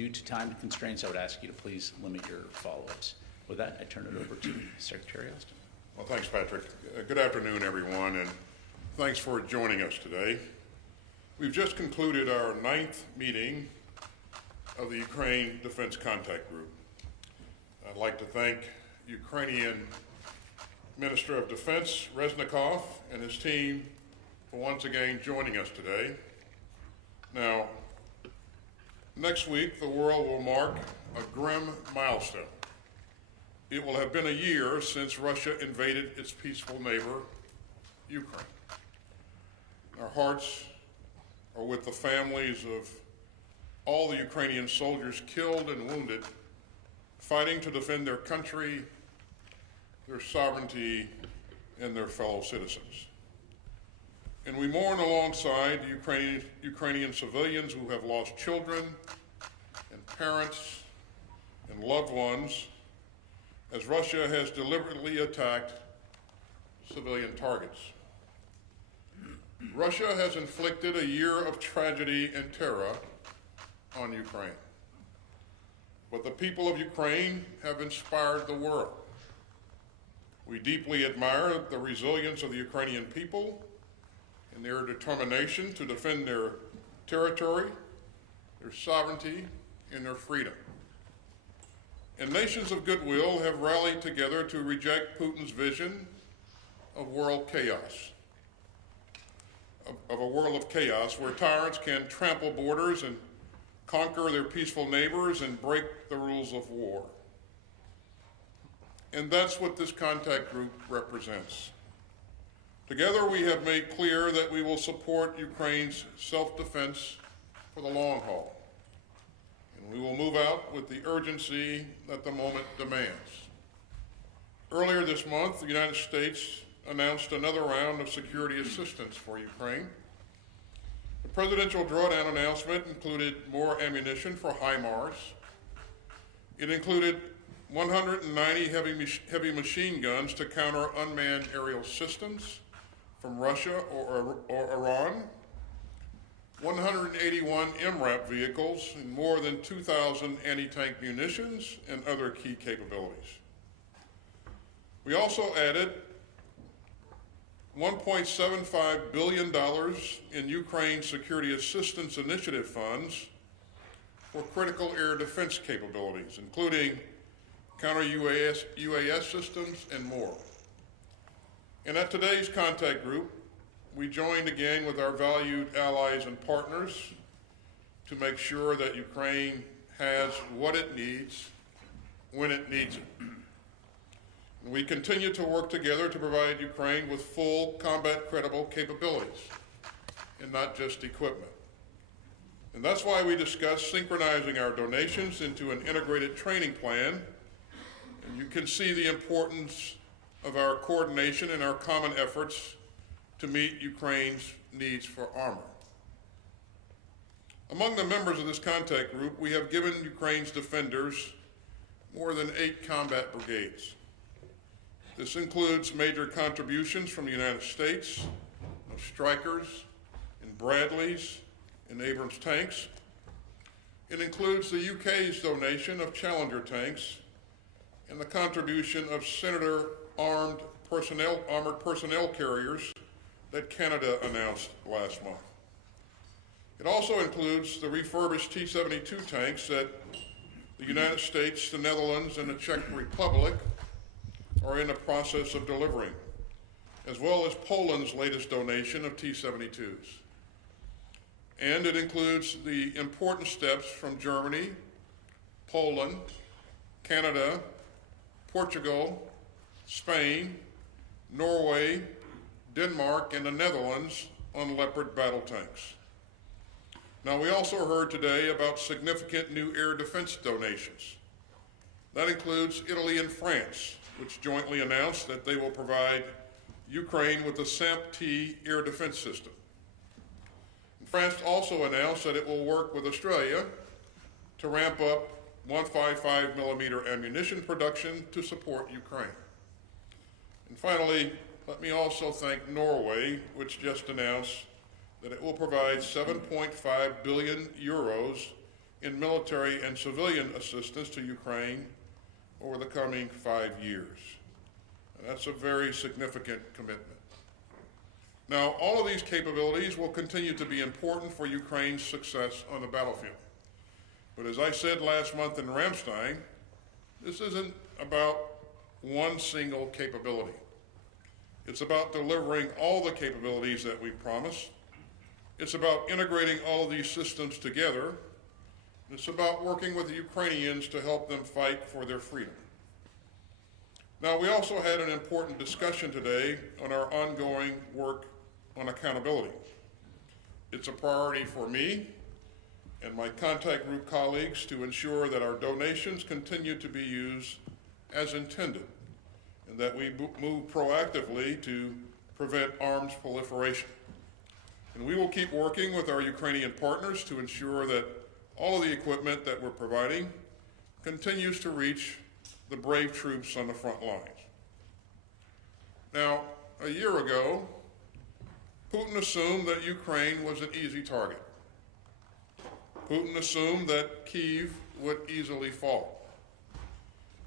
due to time constraints, I would ask you to please limit your follow-ups. With that, I turn it over to Secretary Austin. Well, thanks, Patrick. Good afternoon, everyone, and thanks for joining us today. We've just concluded our 9th meeting of the Ukraine Defense Contact Group. I'd like to thank Ukrainian Minister of Defense Reznikov and his team for once again joining us today. Now, next week, the world will mark a grim milestone. It will have been a year since Russia invaded its peaceful neighbor, Ukraine. Our hearts are with the families of all the Ukrainian soldiers killed and wounded, fighting to defend their country, their sovereignty, and their fellow citizens. And we mourn alongside Ukrainian civilians who have lost children and parents and loved ones as Russia has deliberately attacked civilian targets. Russia has inflicted a year of tragedy and terror on Ukraine. But the people of Ukraine have inspired the world. We deeply admire the resilience of the Ukrainian people and their determination to defend their territory, their sovereignty, and their freedom. And nations of goodwill have rallied together to reject Putin's vision of world chaos, of a world of chaos where tyrants can trample borders and conquer their peaceful neighbors and break the rules of war. And that's what this contact group represents. Together we have made clear that we will support Ukraine's self-defense for the long haul. And we will move out with the urgency that the moment demands. Earlier this month, the United States announced another round of security assistance for Ukraine. The presidential drawdown announcement included more ammunition for HIMARS. It included 190 heavy machine guns to counter unmanned aerial systems from Russia or Iran, 181 MRAP vehicles, and more than 2,000 anti-tank munitions and other key capabilities. We also added $1.75 billion in Ukraine Security Assistance Initiative funds for critical air defense capabilities, including counter-UAS systems and more. And at today's contact group, we joined again with our valued allies and partners to make sure that Ukraine has what it needs when it needs it. And we continue to work together to provide Ukraine with full combat-credible capabilities and not just equipment. And that's why we discussed synchronizing our donations into an integrated training plan. And you can see the importance of our coordination and our common efforts to meet Ukraine's needs for armor. Among the members of this contact group, we have given Ukraine's defenders more than 8 combat brigades. This includes major contributions from the United States of Strykers and Bradleys and Abrams tanks. It includes the UK's donation of Challenger tanks and the contribution of Senator armored personnel carriers that Canada announced last month. It also includes the refurbished T-72 tanks that the United States, the Netherlands, and the Czech Republic are in the process of delivering, as well as Poland's latest donation of T-72s. And it includes the important steps from Germany, Poland, Canada, Portugal, Spain, Norway, Denmark, and the Netherlands on Leopard battle tanks. Now, we also heard today about significant new air defense donations. That includes Italy and France, which jointly announced that they will provide Ukraine with the SAMP-T air defense system. And France also announced that it will work with Australia to ramp up 155mm ammunition production to support Ukraine. And finally, let me also thank Norway, which just announced that it will provide 7.5 billion euros in military and civilian assistance to Ukraine over the coming 5 years. And that's a very significant commitment. Now, all of these capabilities will continue to be important for Ukraine's success on the battlefield. But as I said last month in Ramstein, this isn't about one single capability. It's about delivering all the capabilities that we promised. It's about integrating all of these systems together. It's about working with the Ukrainians to help them fight for their freedom. Now, we also had an important discussion today on our ongoing work on accountability. It's a priority for me and my contact group colleagues to ensure that our donations continue to be used as intended and that we move proactively to prevent arms proliferation. And we will keep working with our Ukrainian partners to ensure that all of the equipment that we're providing continues to reach the brave troops on the front lines. Now, a year ago, Putin assumed that Ukraine was an easy target. Putin assumed that Kyiv would easily fall.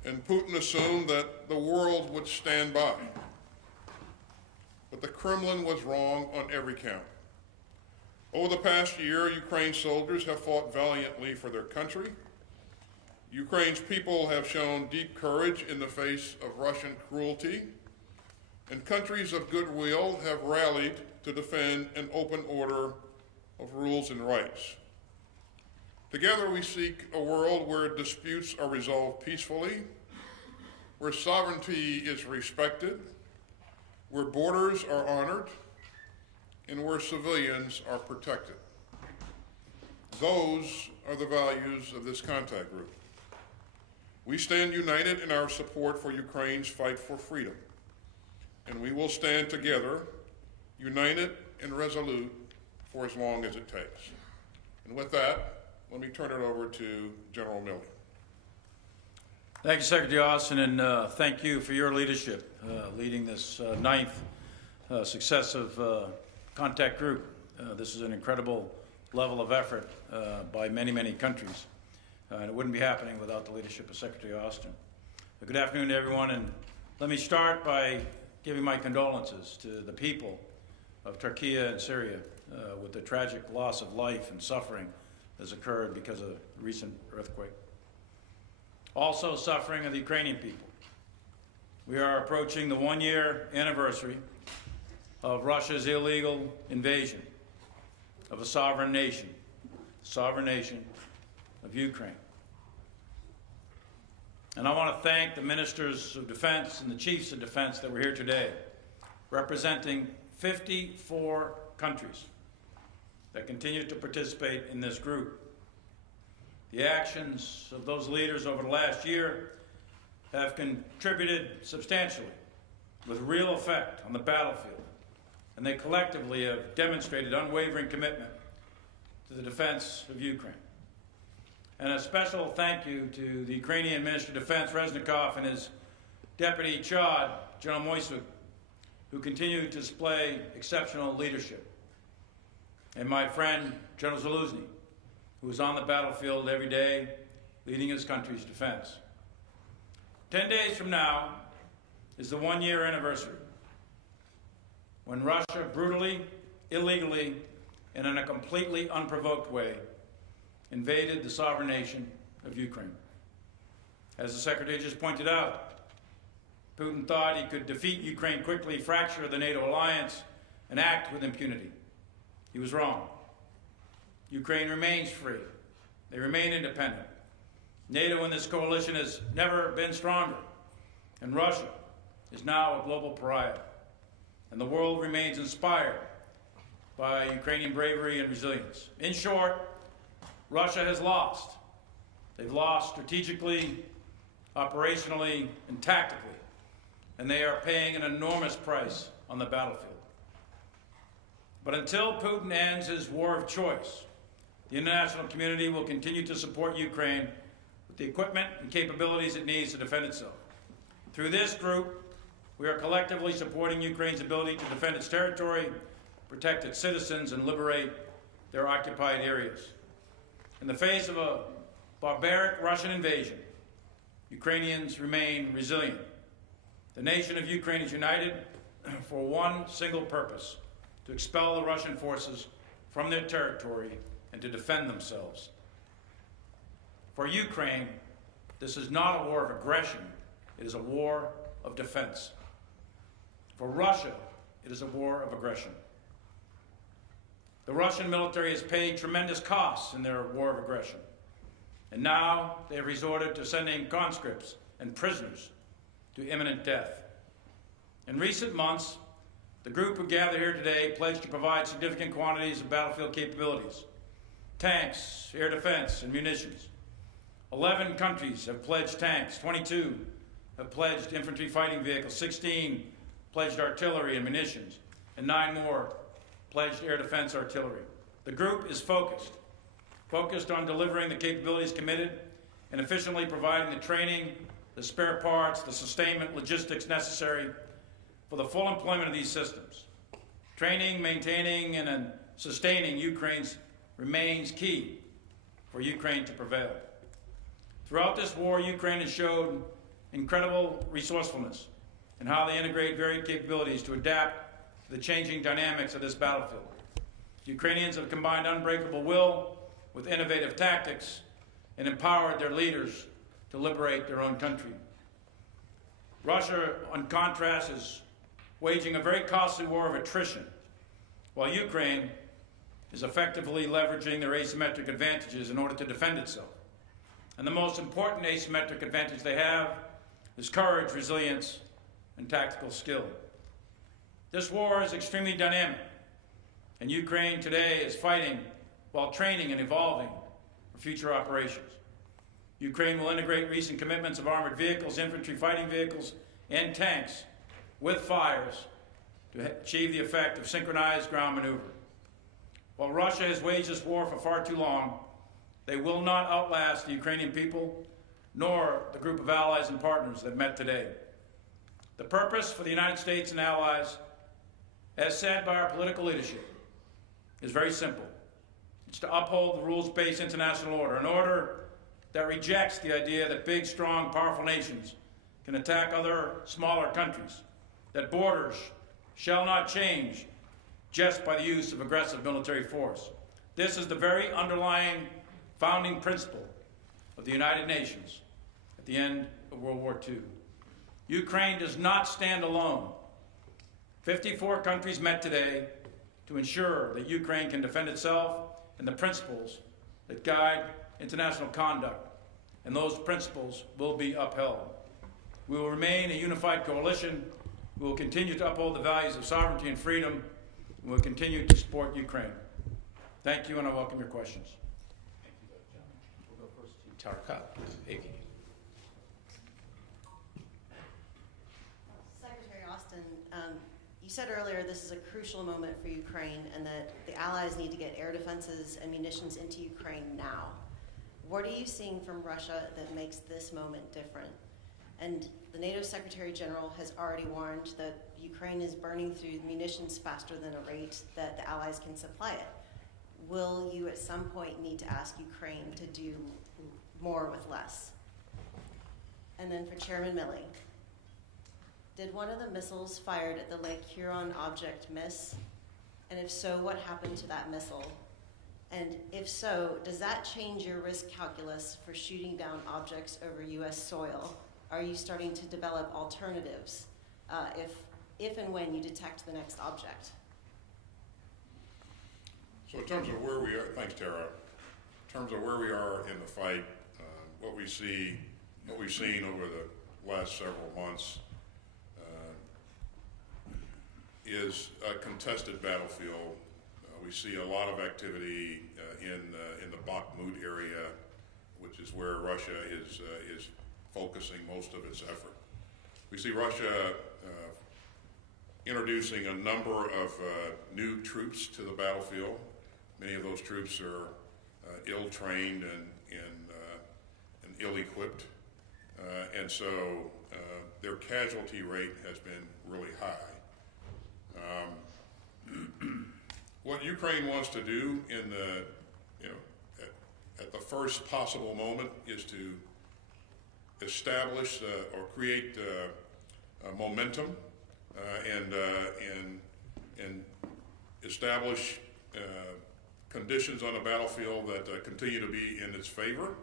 And Putin assumed that the world would stand by. But the Kremlin was wrong on every count. Over the past year, Ukraine's soldiers have fought valiantly for their country. Ukraine's people have shown deep courage in the face of Russian cruelty, and countries of goodwill have rallied to defend an open order of rules and rights. Together we seek a world where disputes are resolved peacefully, where sovereignty is respected, where borders are honored, and where civilians are protected. Those are the values of this contact group. We stand united in our support for Ukraine's fight for freedom, and we will stand together, united and resolute, for as long as it takes. And with that, let me turn it over to General Milley. Thank you, Secretary Austin, and thank you for your leadership, leading this ninth successive contact group. This is an incredible level of effort by many, many countries, and it wouldn't be happening without the leadership of Secretary Austin. Good afternoon to everyone, and let me start by giving my condolences to the people of Turkey and Syria with the tragic loss of life and suffering that has occurred because of the recent earthquake. Also suffering are the Ukrainian people. We are approaching the one-year anniversary of Russia's illegal invasion of a sovereign nation, the sovereign nation of Ukraine. And I want to thank the ministers of defense and the chiefs of defense that were here today, representing 54 countries that continue to participate in this group. The actions of those leaders over the last year have contributed substantially with real effect on the battlefield, and they collectively have demonstrated unwavering commitment to the defense of Ukraine. And a special thank you to the Ukrainian Minister of Defense, Reznikov, and his Deputy Chad, General Moisuk, who continue to display exceptional leadership. And my friend, General Zaluzny, who is on the battlefield every day, leading his country's defense. 10 days from now is the one-year anniversary when Russia brutally, illegally, and in a completely unprovoked way invaded the sovereign nation of Ukraine. As the Secretary just pointed out, Putin thought he could defeat Ukraine quickly, fracture the NATO alliance, and act with impunity. He was wrong. Ukraine remains free. They remain independent. NATO in this coalition has never been stronger, and Russia is now a global pariah. And the world remains inspired by Ukrainian bravery and resilience. In short, Russia has lost. They've lost strategically, operationally, and tactically, and they are paying an enormous price on the battlefield. But until Putin ends his war of choice, the international community will continue to support Ukraine with the equipment and capabilities it needs to defend itself. Through this group, we are collectively supporting Ukraine's ability to defend its territory, protect its citizens, and liberate their occupied areas. In the face of a barbaric Russian invasion, Ukrainians remain resilient. The nation of Ukraine is united for one single purpose: to expel the Russian forces from their territory and to defend themselves. For Ukraine, this is not a war of aggression, it is a war of defense. For Russia, it is a war of aggression. The Russian military has paid tremendous costs in their war of aggression, and now they have resorted to sending conscripts and prisoners to imminent death. In recent months, the group who gathered here today pledged to provide significant quantities of battlefield capabilities: tanks, air defense, and munitions. 11 countries have pledged tanks, 22 have pledged infantry fighting vehicles, 16 pledged artillery and munitions, and 9 more pledged air defense artillery. The group is focused on delivering the capabilities committed and efficiently providing the training, the spare parts, the sustainment, logistics necessary for the full employment of these systems. Training, maintaining, and sustaining Ukraine's remains key for Ukraine to prevail. Throughout this war, Ukraine has showed incredible resourcefulness in how they integrate varied capabilities to adapt to the changing dynamics of this battlefield. Ukrainians have combined unbreakable will with innovative tactics and empowered their leaders to liberate their own country. Russia, in contrast, is waging a very costly war of attrition, while Ukraine is effectively leveraging their asymmetric advantages in order to defend itself. And the most important asymmetric advantage they have is courage, resilience, and tactical skill. This war is extremely dynamic, and Ukraine today is fighting while training and evolving for future operations. Ukraine will integrate recent commitments of armored vehicles, infantry fighting vehicles, and tanks with fires to achieve the effect of synchronized ground maneuver. While Russia has waged this war for far too long, they will not outlast the Ukrainian people, nor the group of allies and partners that met today. The purpose for the United States and allies, as said by our political leadership, is very simple. It's to uphold the rules-based international order, an order that rejects the idea that big, strong, powerful nations can attack other smaller countries, that borders shall not change just by the use of aggressive military force. This is the very underlying founding principle of the United Nations at the end of World War II. Ukraine does not stand alone. 54 countries met today to ensure that Ukraine can defend itself and the principles that guide international conduct, and those principles will be upheld. We will remain a unified coalition. We will continue to uphold the values of sovereignty and freedom, and we will continue to support Ukraine. Thank you, and I welcome your questions. Thank you, John. We'll go first to Tara Cobb, AP. Secretary Austin, you said earlier this is a crucial moment for Ukraine and that the allies need to get air defenses and munitions into Ukraine now. What are you seeing from Russia that makes this moment different? And the NATO Secretary General has already warned that Ukraine is burning through munitions faster than a rate that the allies can supply it. Will you at some point need to ask Ukraine to do more with less? And then for Chairman Milley, did one of the missiles fired at the Lake Huron object miss? And if so, what happened to that missile? And if so, does that change your risk calculus for shooting down objects over U.S. soil? Are you starting to develop alternatives if and when you detect the next object? So in terms of where we are, thanks Tara, in terms of where we are in the fight, what we've seen over the last several months is a contested battlefield. We see a lot of activity in the Bakhmut area, which is where Russia is focusing most of its effort. We see Russia introducing a number of new troops to the battlefield. Many of those troops are ill-trained and ill-equipped, and so their casualty rate has been really high. What Ukraine wants to do in the, at the first possible moment is to establish or create momentum and establish conditions on the battlefield that continue to be in its favor.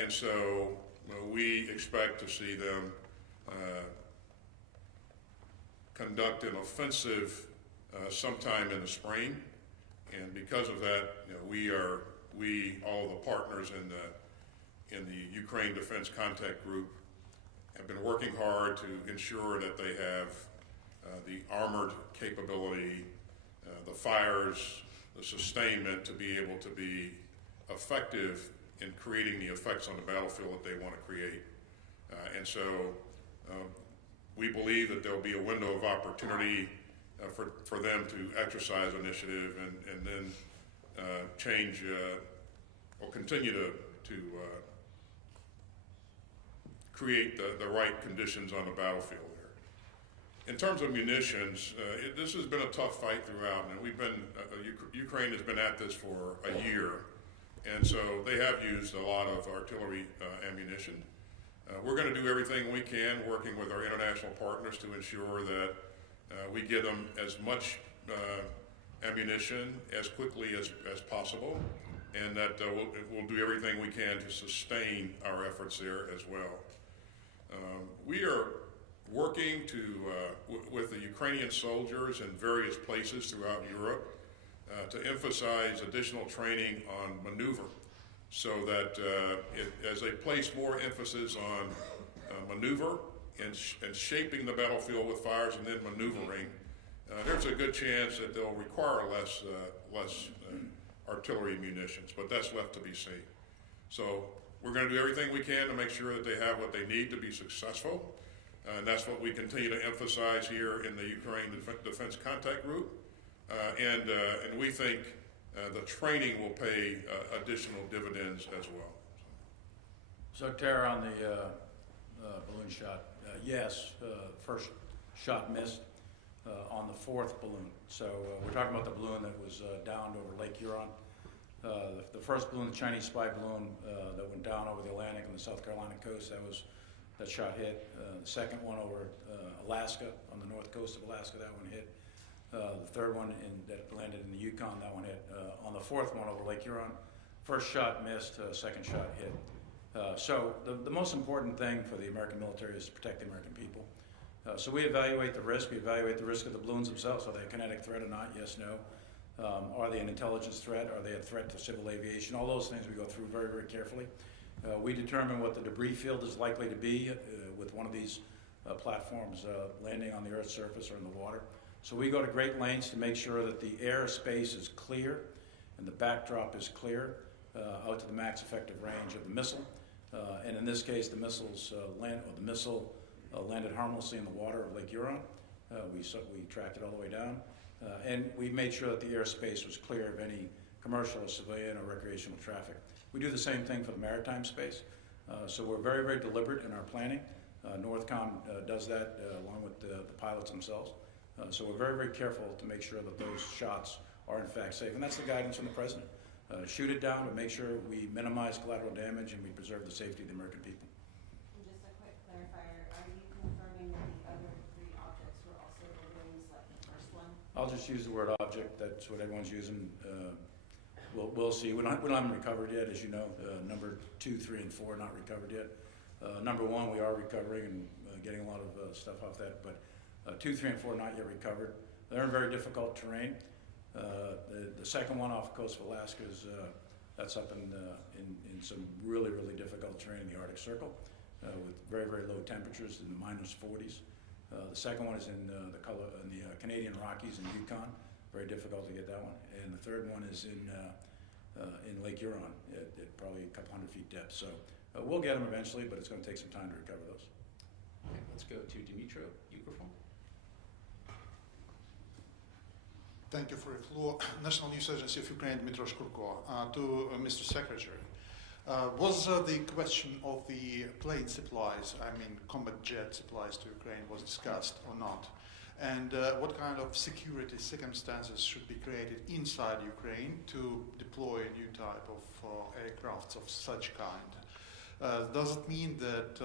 And so we expect to see them conduct an offensive sometime in the spring. And because of that, all the partners in the Ukraine Defense Contact Group have been working hard to ensure that they have the armored capability, the fires, the sustainment to be able to be effective in creating the effects on the battlefield that they want to create. And so we believe that there will be a window of opportunity for them to exercise initiative and then change or continue to create the right conditions on the battlefield there. In terms of munitions, this has been a tough fight throughout, and Ukraine has been at this for a year, and so they have used a lot of artillery ammunition. We're going to do everything we can, working with our international partners, to ensure that we give them as much ammunition as quickly as possible, and that we'll do everything we can to sustain our efforts there as well. We are working with the Ukrainian soldiers in various places throughout Europe to emphasize additional training on maneuver, so that as they place more emphasis on maneuver and shaping the battlefield with fires and then maneuvering, there's a good chance that they'll require less artillery munitions, but that's left to be seen. So we're going to do everything we can to make sure that they have what they need to be successful, and that's what we continue to emphasize here in the Ukraine Defense Contact Group, and we think the training will pay additional dividends as well. So Tara, on the balloon shot, yes, first shot missed on the fourth balloon. So we're talking about the balloon that was downed over Lake Huron. The first balloon, the Chinese spy balloon that went down over the Atlantic on the South Carolina coast, that shot hit. The second one over Alaska, on the north coast of Alaska, that one hit. The third one that landed in the Yukon, that one hit. On the fourth one over Lake Huron, first shot missed, second shot hit. So the most important thing for the American military is to protect the American people. So we evaluate the risk. We evaluate the risk of the balloons themselves. Are they a kinetic threat or not? Yes, no. Are they an intelligence threat? Are they a threat to civil aviation? All those things we go through very, very carefully. We determine what the debris field is likely to be with one of these platforms landing on the Earth's surface or in the water. So we go to great lengths to make sure that the airspace is clear and the backdrop is clear out to the max effective range of the missile. And in this case, the missile landed harmlessly in the water of Lake Huron. We tracked it all the way down. And we made sure that the airspace was clear of any commercial or civilian or recreational traffic. We do the same thing for the maritime space. So we're very, very deliberate in our planning. NORTHCOM does that along with the pilots themselves. So we're very, very careful to make sure that those shots are in fact safe. And that's the guidance from the President. Shoot it down, but make sure we minimize collateral damage and we preserve the safety of the American people. And just a quick clarifier, are you confirming that the other three objects were also balloons like the first one? I'll just use the word object. That's what everyone's using. We'll see. We don't have them recovered yet, as you know. Number 2, 3, and 4 not recovered yet. Number 1 we are recovering and getting a lot of stuff off that, but 2, 3, and 4 not yet recovered. They're in very difficult terrain. The second one off the coast of Alaska is that's up in some really, really difficult terrain in the Arctic Circle with very, very low temperatures in the -40s. The second one is in the Canadian Rockies in Yukon. Very difficult to get that one. And the third one is in Lake Huron at probably a couple hundred feet depth. So we'll get them eventually, but it's going to take some time to recover those. Okay, let's go to Dmytro Ucranian. Thank you for the floor. National News Agency of Ukraine, Dmytro Shkurko. To Mr. Secretary, was the question of the plane supplies, I mean combat jet supplies to Ukraine, was discussed or not? And what kind of security circumstances should be created inside Ukraine to deploy a new type of aircrafts of such kind? Does it mean that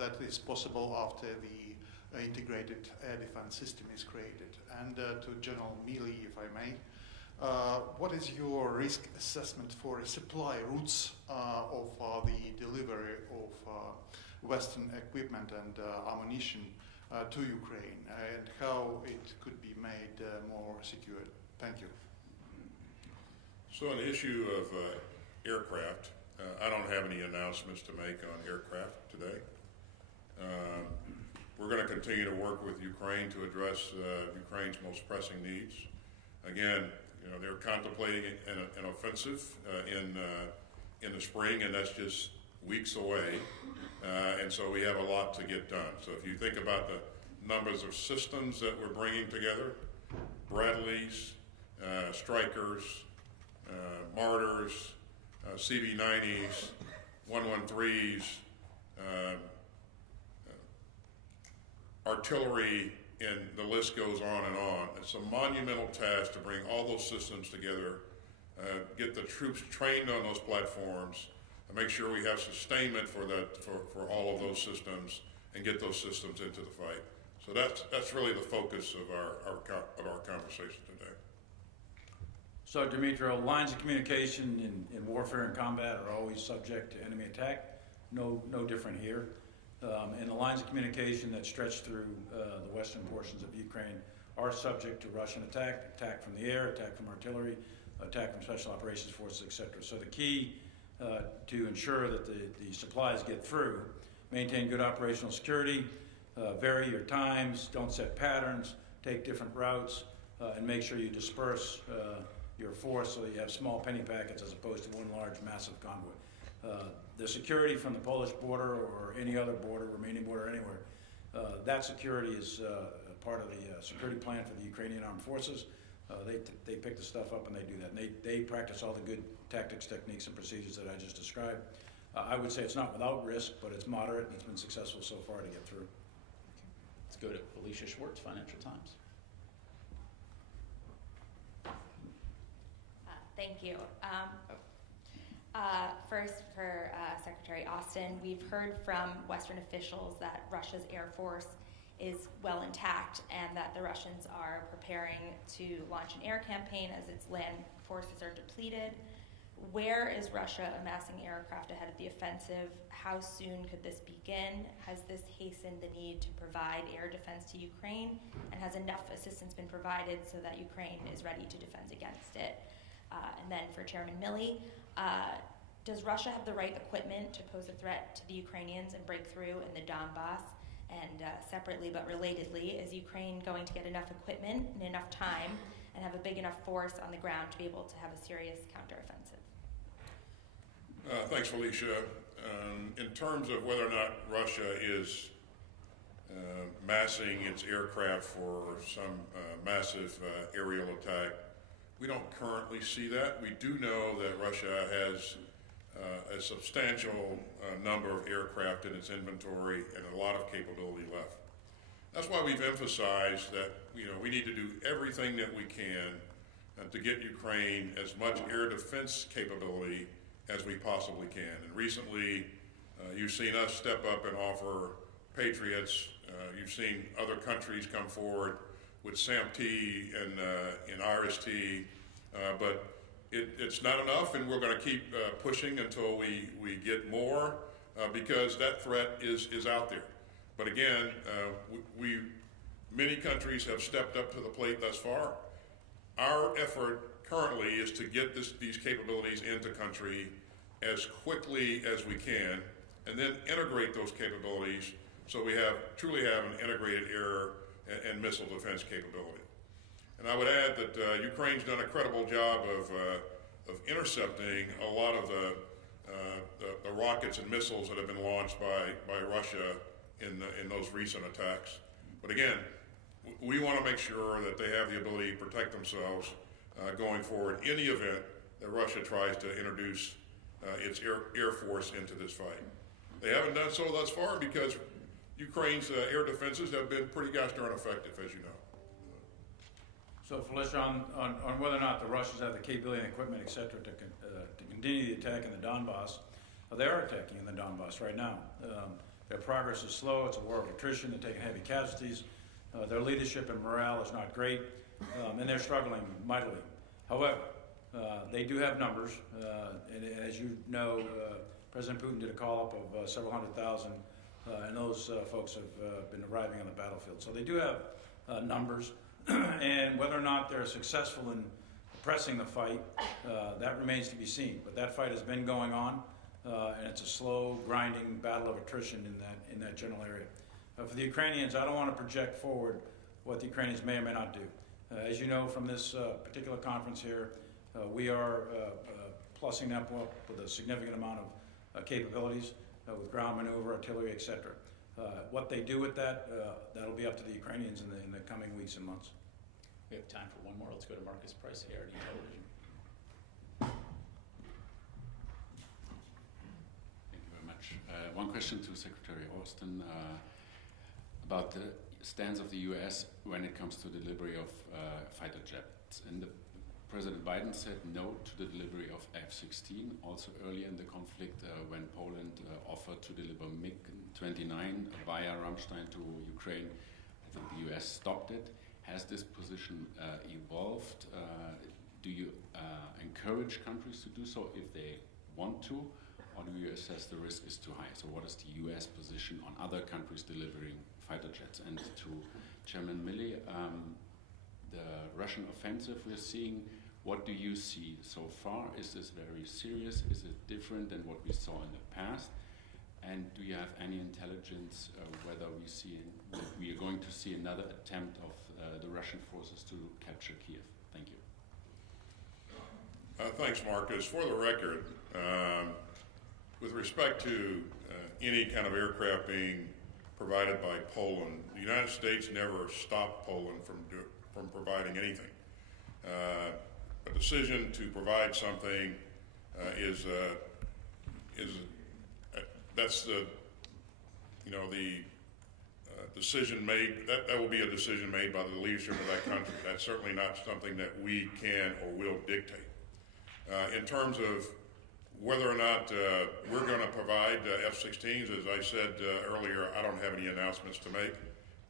that is possible after the integrated air defense system is created? And to General Milley, if I may, what is your risk assessment for supply routes of the delivery of Western equipment and ammunition to Ukraine, and how it could be made more secure? Thank you. So on the issue of aircraft, I don't have any announcements to make on aircraft today. We're going to continue to work with Ukraine to address Ukraine's most pressing needs. Again, you know, they're contemplating an offensive in the spring, and that's just weeks away. And so we have a lot to get done. So if you think about the numbers of systems that we're bringing together, Bradleys, Strikers, Martyrs, CV-90s, 113s, artillery, and the list goes on and on. It's a monumental task to bring all those systems together, get the troops trained on those platforms, and make sure we have sustainment for all of those systems, and get those systems into the fight. So that's really the focus of our conversation today. So, Dmitry, lines of communication in warfare and combat are always subject to enemy attack. No different here. And the lines of communication that stretch through the western portions of Ukraine are subject to Russian attack from the air, attack from artillery, attack from special operations forces, etc. So the key to ensure that the supplies get through, maintain good operational security, vary your times, don't set patterns, take different routes, and make sure you disperse your force so that you have small penny packets as opposed to one large massive convoy. The security from the Polish border or any other border, Romanian border, anywhere, that security is part of the security plan for the Ukrainian armed forces. They pick the stuff up and they do that. And they practice all the good tactics, techniques, and procedures that I just described. I would say it's not without risk, but it's moderate and it's been successful so far to get through. Let's go to Felicia Schwartz, Financial Times. Thank you. First, for Secretary Austin, we've heard from Western officials that Russia's Air Force is well intact and that the Russians are preparing to launch an air campaign as its land forces are depleted. Where is Russia amassing aircraft ahead of the offensive? How soon could this begin? Has this hastened the need to provide air defense to Ukraine? And has enough assistance been provided so that Ukraine is ready to defend against it? And then for Chairman Milley, does Russia have the right equipment to pose a threat to the Ukrainians and break through in the Donbass? And separately but relatedly, is Ukraine going to get enough equipment and enough time and have a big enough force on the ground to be able to have a serious counteroffensive? Thanks, Felicia. In terms of whether or not Russia is massing its aircraft for some massive aerial attack, we don't currently see that. We do know that Russia has a substantial number of aircraft in its inventory and a lot of capability left. That's why we've emphasized that we need to do everything that we can to get Ukraine as much air defense capability as we possibly can. And recently, you've seen us step up and offer Patriots. You've seen other countries come forward with SAM-T and RST, but it's not enough, and we're going to keep pushing until we get more because that threat is out there. But again, many countries have stepped up to the plate thus far. Our effort currently is to get these capabilities into country as quickly as we can, and then integrate those capabilities so we truly have an integrated air and missile defense capability. And I would add that Ukraine's done a credible job of intercepting a lot of the rockets and missiles that have been launched by Russia in those recent attacks. But again, we want to make sure that they have the ability to protect themselves going forward in the event that Russia tries to introduce its air force into this fight. They haven't done so thus far because Ukraine's air defenses have been pretty gosh darn effective, as you know. So, Felicia, on whether or not the Russians have the capability and equipment, et cetera, to continue the attack in the Donbass, they are attacking in the Donbass right now. Their progress is slow. It's a war of attrition. They're taking heavy casualties. Their leadership and morale is not great, and they're struggling mightily. However, they do have numbers, and as you know, President Putin did a call-up of several 100,000, and those folks have been arriving on the battlefield. So they do have numbers, and whether or not they're successful in pressing the fight, that remains to be seen. But that fight has been going on, and it's a slow, grinding battle of attrition in that general area. For the Ukrainians, I don't want to project forward what the Ukrainians may or may not do. As you know from this particular conference here, we are plussing them up with a significant amount of capabilities with ground maneuver, artillery, et cetera. What they do with that, that'll be up to the Ukrainians in the coming weeks and months. We have time for one more. Let's go to Marcus Price, ARD Television. Thank you very much. One question to Secretary Austin about the stance of the U.S. when it comes to delivery of fighter jets. President Biden said no to the delivery of F-16. Also earlier in the conflict, when Poland offered to deliver MiG-29 via Ramstein to Ukraine, I think the U.S. stopped it. Has this position evolved? Do you encourage countries to do so if they want to, or do you assess the risk is too high? So what is the U.S. position on other countries delivering fighter jets? And to Chairman Milley, the Russian offensive we're seeing, what do you see so far? Is this very serious? Is it different than what we saw in the past? And do you have any intelligence whether we are going to see another attempt of the Russian forces to capture Kiev? Thank you. Thanks, Marcus. For the record, with respect to any kind of aircraft being provided by Poland, the United States never stopped Poland from providing anything. A decision to provide something that's the decision made. That will be a decision made by the leadership of that country. That's certainly not something that we can or will dictate. In terms of whether or not we're going to provide F-16s, as I said earlier, I don't have any announcements to make,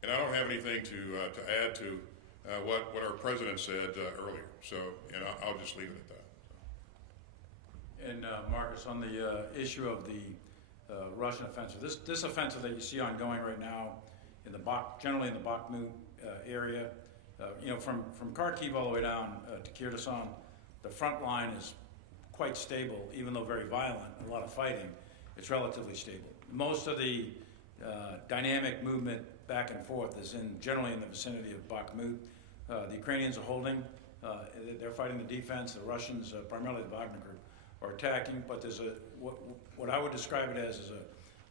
and I don't have anything to add to what our president said earlier. So, and I'll just leave it at that. And Marcus, on the issue of the Russian offensive, this offensive that you see ongoing right now in the generally in the Bakhmut area, from Kharkiv all the way down to Kyrgyzstan, the front line is quite stable, even though very violent, a lot of fighting. It's relatively stable. Most of the dynamic movement back and forth is generally in the vicinity of Bakhmut. The Ukrainians are holding. They're fighting the defense. The Russians, primarily the Wagner group, are attacking. But there's what I would describe it as is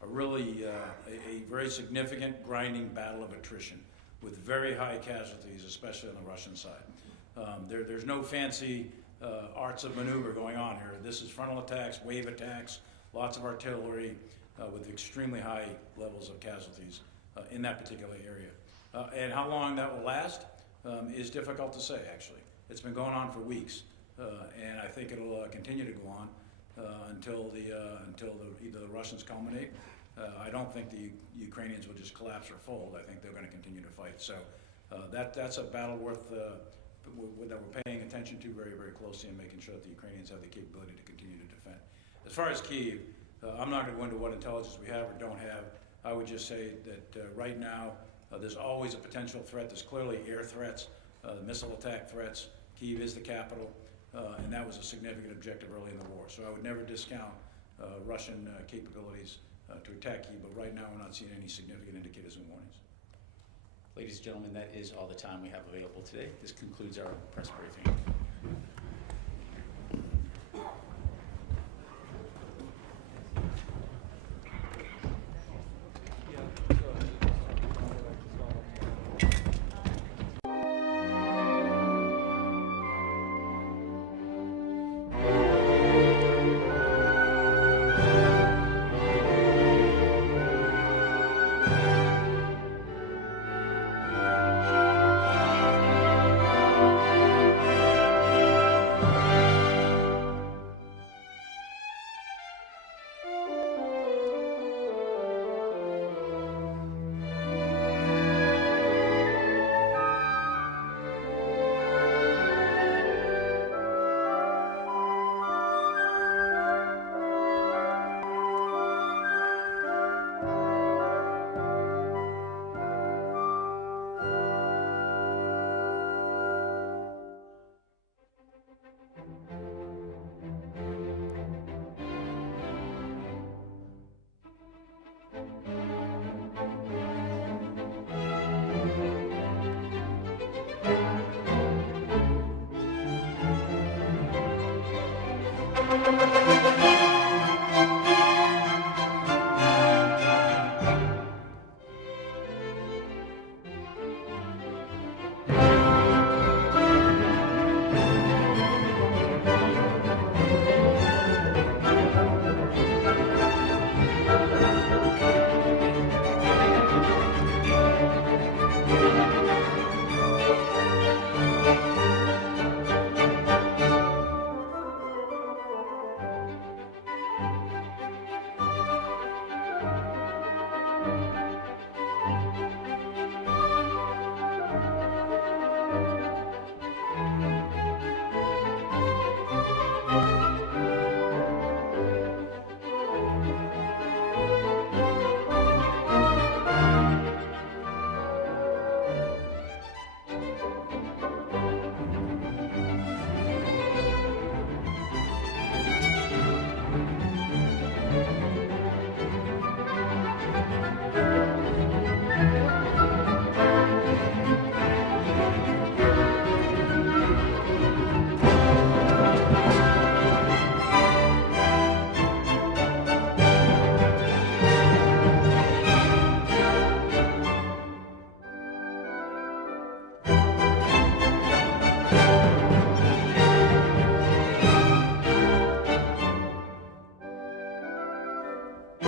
a really a very significant grinding battle of attrition with very high casualties, especially on the Russian side. There's no fancy arts of maneuver going on here. This is frontal attacks, wave attacks, lots of artillery with extremely high levels of casualties in that particular area. And how long that will last is difficult to say, actually. It's been going on for weeks, and I think it'll continue to go on until either the Russians culminate. I don't think the Ukrainians will just collapse or fold. I think they're going to continue to fight. So that's a battle worth that we're paying attention to very, very closely and making sure that the Ukrainians have the capability to continue to defend. As far as Kyiv, I'm not going to go into what intelligence we have or don't have. I would just say that right now there's always a potential threat. There's clearly air threats, missile attack threats. Kyiv is the capital, and that was a significant objective early in the war. So I would never discount Russian capabilities to attack Kyiv, but right now we're not seeing any significant indicators and warnings. Ladies and gentlemen, that is all the time we have available today. This concludes our press briefing.